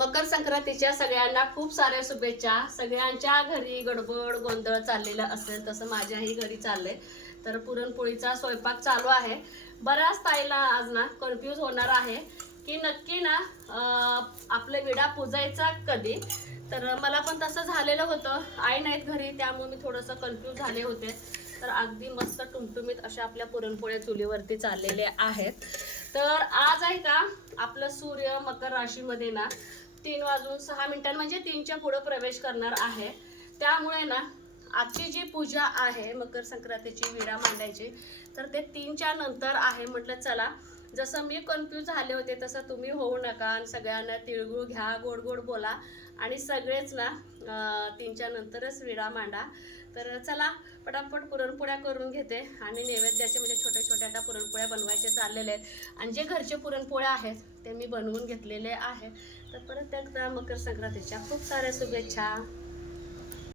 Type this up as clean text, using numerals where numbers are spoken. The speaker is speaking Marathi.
मकर संक्रांतीच्या सगळ्यांना खूप साऱ्या शुभेच्छा। सगळ्यांच्या घरी गडबड गोंधळ चाललेला असेल तसं माझ्याही घरी चाललंय। तर पुरणपोळीचा स्वयंपाक चालू आहे। बऱ्याच ताईला आज ना कन्फ्यूज होणार आहे की नक्की ना आपले विडा पूजायचा कधी। तर मला पण तसं झालेलं होतं, आई नाहीत घरी त्यामुळे मी थोडंसं कन्फ्यूज झाले होते। तर अगदी मस्त टुमटुमीत अशा आपल्या पुरणपोळ्या चुलीवरती चाललेले आहेत। तर आज आहे का आपलं सूर्य मकर राशीमध्ये ना 3:06 म्हणजे 3च्या पुढे प्रवेश करणार आहे। त्यामुळे ना आजची जी पूजा आहे मकर संक्रांतीची विडा मांडायची तर ते 3च्या नंतर आहे। म्हटलं चला जसं मी कन्फ्यूज झाले होते तसं तुम्ही होऊ नका आणि सगळ्यांना तिळगुळ घ्या, गोड गोड बोला आणि सगळेच ना 3च्या नंतरच विडा मांडा। तर चला पटापट पुरणपोळ्या करून घेते आणि नैवेद्याचे म्हणजे छोटे छोटे आता पुरणपोळ्या बनवायचे चाललेले आहेत आणि जे घरचे पुरणपोळ्या आहेत ते मी बनवून घेतलेले आहे। तर परत एकदा मकर संक्रांतीच्या खूप साऱ्या शुभेच्छा।